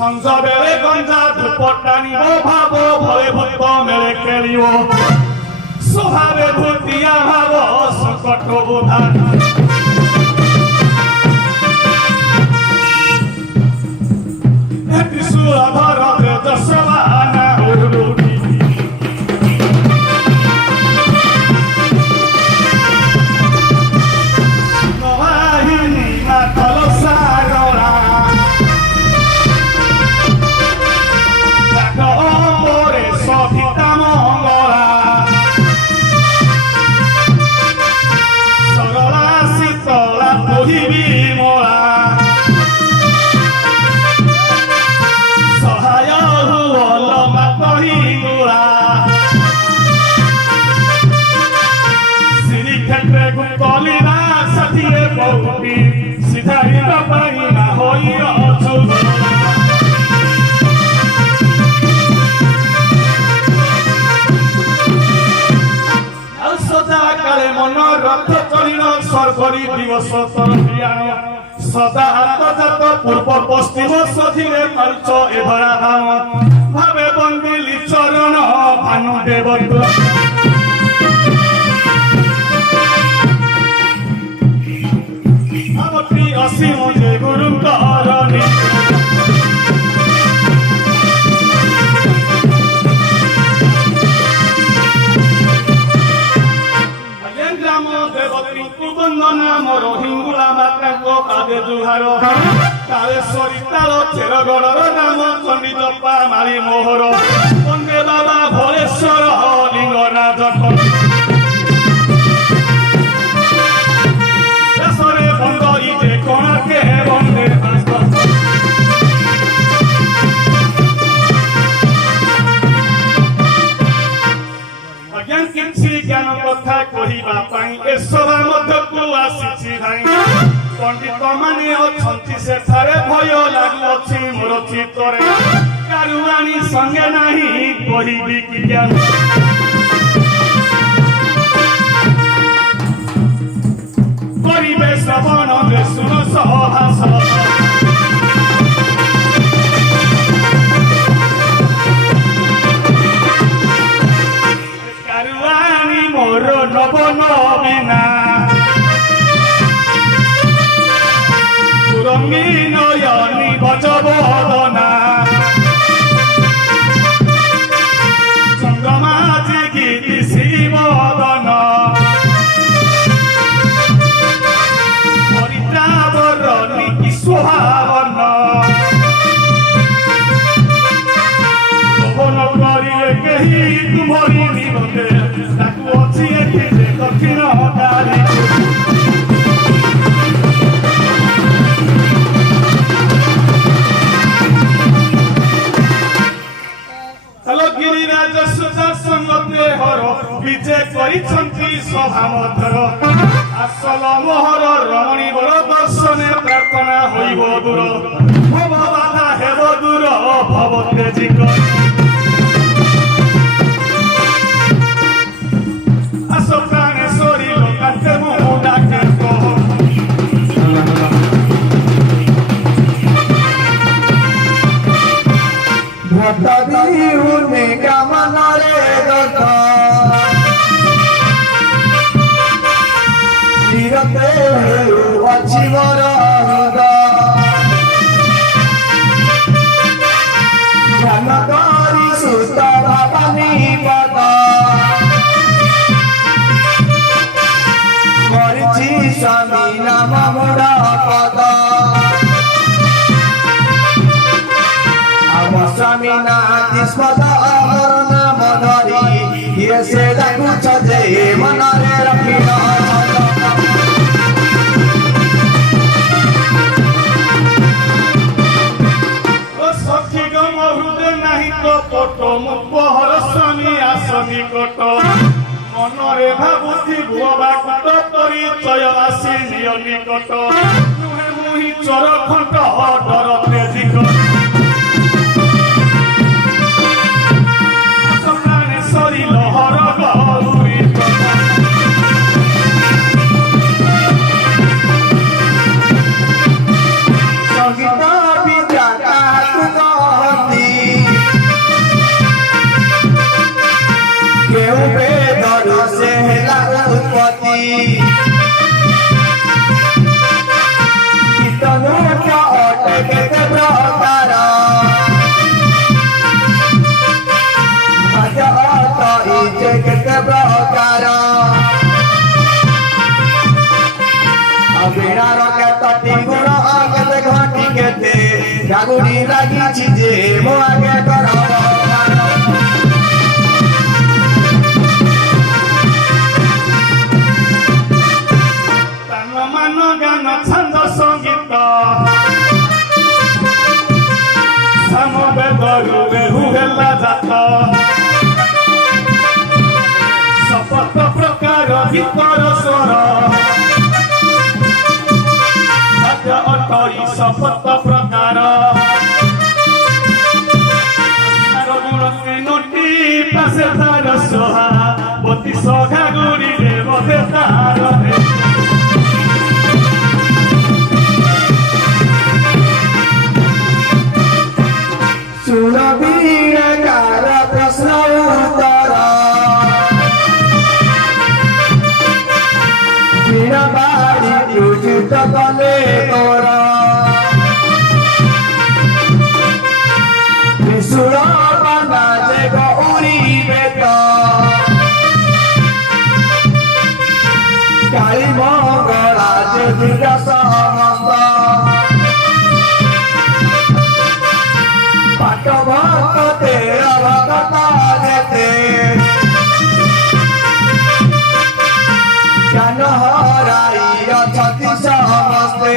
संजबेले गंजा धुपटानिब भाव भय भूत मेले खेलिब स्वभावे भूतिया भाव संकट बोधान त्रिशूल धर जसवाना उरुटी सहाय हुआ ଭୂମି ସିଧାଇବା ପାଇଁ ନା ହୋଇଅଛୁ ଆଉ ସଦା କାଳେ ମନ ରଥ ଚଳିଣ ସ୍ୱର୍ଗରୀ ଦିବସ ତରଫିଆଣ ସଦା ହାତ ପୂର୍ବ ପଶ୍ଚିମ ସଧିରେ ମାରୁଛ ଏଭରା ଧାମ ଭାବେ ବନ୍ଦିଲି ଚରଣ ଭାନୁ ଦେବ ଅସୀମ ଯେ ଗୁରୁଙ୍କର ଗ୍ରାମ ଦେବତୀଙ୍କୁ ବନ୍ଦନା ମୋର ହିଙ୍ଗୁଳା ମାତାଙ୍କ ପାଦେ ଜୁହାର ତାଳେଶ୍ୱରୀ ତାଳ ଚେରଗଡ଼ର ନାମ ଚଣ୍ଡୀ ଜପା ମାଳି ମୋହର ବନ୍ଦେ ବାବା ଭୋଳେଶ୍ୱର ଲିଙ୍ଗରାଜ ଦେଶରେ ବନ୍ଦ ଇଜେ କୋଣାର୍କେ ବନ୍ଦେ ଆଜ୍ଞା କିଛି ଜ୍ଞାନ କଥା କହିବା ପାଇଁ ଏ ସଭା ମଧ୍ୟକୁ ଆସିଛି ଭାଇ ପଣ୍ଡିତ ମାନେ ଅଛନ୍ତି ସେଠାରେ ଭୟ ଲାଗୁଅଛି ମୋର ଚିତ୍ତରେ କାରୁଆଣୀ ସଙ୍ଗେ ନାହିଁ କହିବି କି ଜ୍ଞାନ କରିବେ ଶ୍ରବଣ ଶୁଣ ସଭାସ କାରୁଆଣୀ ମୋର ନବ ନବୀନା ରଙ୍ଗୀନୟନୀ ବଜବଦନା ଚନ୍ଦ୍ରମା ଜିଗିତି ଶ୍ରୀବଦନ ପରିତ୍ରାବରଣୀ କି ସୁହାବନ ପବନ କରିଲେ କେହି ତୁମରି ନିମନ୍ତେ ତାକୁ ଅଛି ଏଠି ଦକ୍ଷିଣ ଦାରି ଗିରିରାଜ ସୁଦର୍ଶନ ଦେହର ବିଜେ କରିଛନ୍ତି ସଭା ମଧ୍ୟର ଆସଲ ମୋହର ରମଣୀ ବଳ ଦର୍ଶନେ ପ୍ରାର୍ଥନା ହୋଇବ ଦୂର ଭବ ବାଧା ହେବ ଦୂର ଭବ ତେଜିକ ଆସ ପ୍ରାଣେଶ୍ୱରୀ ଲୋକାତେ ମୁଁ ଡାକେ ভক্তবিহুনে কামনারে দত চিরতে ଅଛି ମୋର ହୃଦ ଧ୍ୟାନ କରି ସୁତ ଭବାନୀ ପଦ କରିଛି ସ୍ୱାମୀ ନାମ ମୁଡ଼ ପଦ স্বামী নাতি স্পদ অমর নাম ধরি ইয়ে সে ডাকুছ যে মନରେ রখিল সখী গম হৃদয় নাহি কপট মুখর স্বামী আসনি কট মনরে ভাবুথি ভুয়া কুট পরিচয় আসি নিয় নিকট নুহে মুহি চর খণ্ড ডর তেজিক লহর গৌরী সঙ্গীত বিদ্যা কাকু কহতি কেউ বেদরু সে হেলা উৎপত্তি কীর্তনু অটে কেতে প্রকার কেতে প্রকার অবিরার কেতটি গুণ কেতে ঘটি কেতে জাগুড়ি লাগিছি যে মো আগে কর তান মান গান ছন্দ সঙ্গীত সমবেদরু বেহু হেলা জাত শপথ প্রকার গীতর স্বর ତଇ ଶପଥ ପ୍ରକାର ନୋଟି ପାଶେ ତାର ସୋହା ବତି ସଘା ଗୁଡିରେ ବୋଧେ ତାର ଶୁଣ ବୀରକାର ପ୍ରଶ୍ନ ଉତ୍ତର ବୀର ବାଡ଼ି ନିୟୋଜିତ କଲେ ତୋର ତ୍ରିଶୂଳ ବାନା ଯେ ଗୌରୀବେ ତ କାଳୀ ମଙ୍ଗଳା ଯେ ଦୁର୍ଗା ସମସ୍ତ ପାଟ ଭକ୍ତ ତେର ଭକ୍ତ ଯେତେ ଜ୍ଞାନ ହରାଇ ଅଛନ୍ତି ସମସ୍ତେ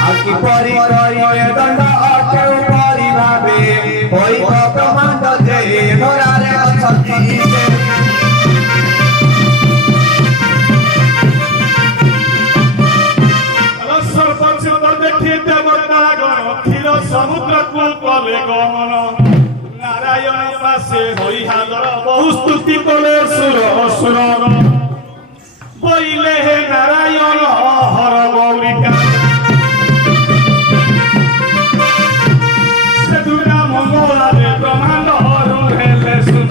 ଆଉ କିପରି କରିବେ ଦଣ୍ଡ କେଉଁ ପରି ଭାବେ ହୋଇବ ବ୍ରହ୍ମାଣ୍ଡ ଯେ ଧରାରେ ଅଛନ୍ତି ସେ ସମୁଦ୍ରକୁ କଲେ ଗମନ ନାରାୟଣ ପାଶେ ହଇ ହାଜର ବହୁ ସ୍ତୁତି କଲେ ସୁର ଅସୁରର বইলে হে নারায়ণ হর গৌরিকা সে দুর্গা মঙ্গলারে ব্রহ্মাণ্ড হেলে শুন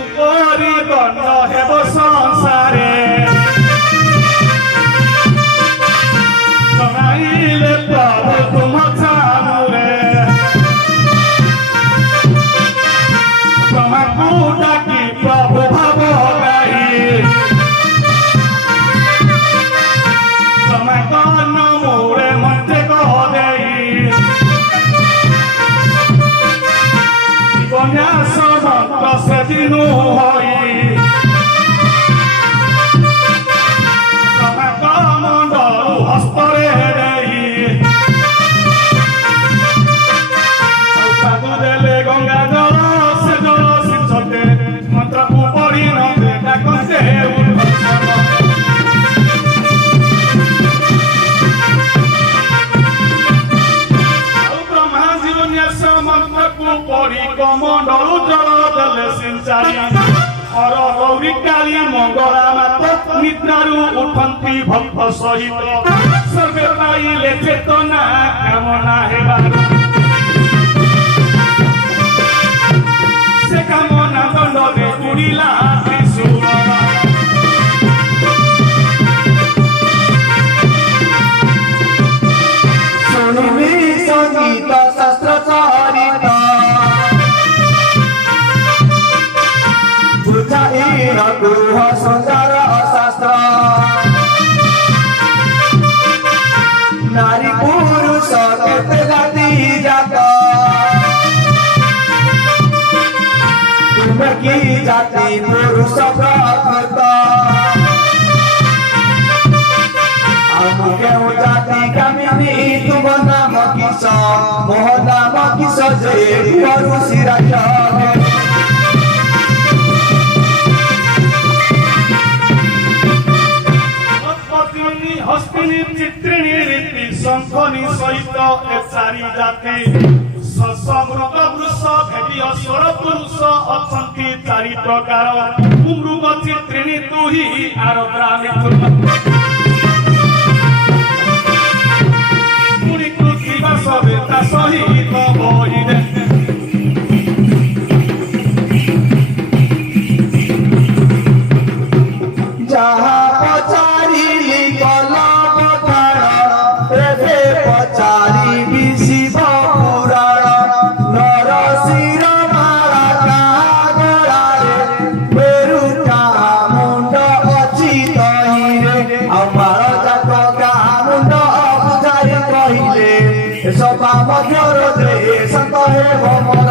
উপরি দণ্ড হেব সংসারে জনাইলে প্রভু তুম চানুরে তোমাকু ডাকি প্রভু ভাব গাই তোমাক নমুরে মধ্যে গদেই জীবন্যাস মন্ত্র সেদিনু হই তোমাক মণ্ডলু হস্তরে দেই সাধু দেলে গঙ্গা জল সে জল সিঞ্চতে মন্ত্রকু পড়ি নবে ডাকতে উৎসব ব্রহ্মা জীবন্যাস মন্ত্রকু পড়ি কমণ্ডলু জল দেলে সিঞ্চাই হর গৌরী কালী মঙ্গলা মাত নিদ্রারু উঠন্তি ভক্ত সহিত সর্বে পাইলে চেতনা কামনা হেবার সে কামনা দণ্ডে উড়িলা ত্রিশূল শুনিবি সঙ্গীত শাস্ত্র চরিত বুঝাই নকুহ সুন্দর শাস্ত্র নারী পুরুষ কেতে জাতি জাত তুমি কি জাতি পুরুষ প্রকৃত আমি কেউ জাতি কামিনী তুম নাম কিস মোহ নাম কিস যে পুরুষী রাজ পত্নী হস্তিনী চিত্রিণী রীতি শঙ্খনী সহিত এ চারি জাতি সমৃত বୃଷ ভেদি অসুর পুরুষ অଛନ୍ତି চারি প্রকার মৃগ চিত্রিণী তুহি আরদ্রা মিথুন পুরী পৃথিবী সবে তা সহিত বহিরে যাহা পচারিলি কল পথার এবে পচারিবি শিব পুরাণ নরশির মারা কাগড়ারে মেরুটা মুন্ড অছি তহিরে আমার জাত গা মুন্ড বুঝাই কহিলে সভা মধ্যর যে সন্ত হে ভমর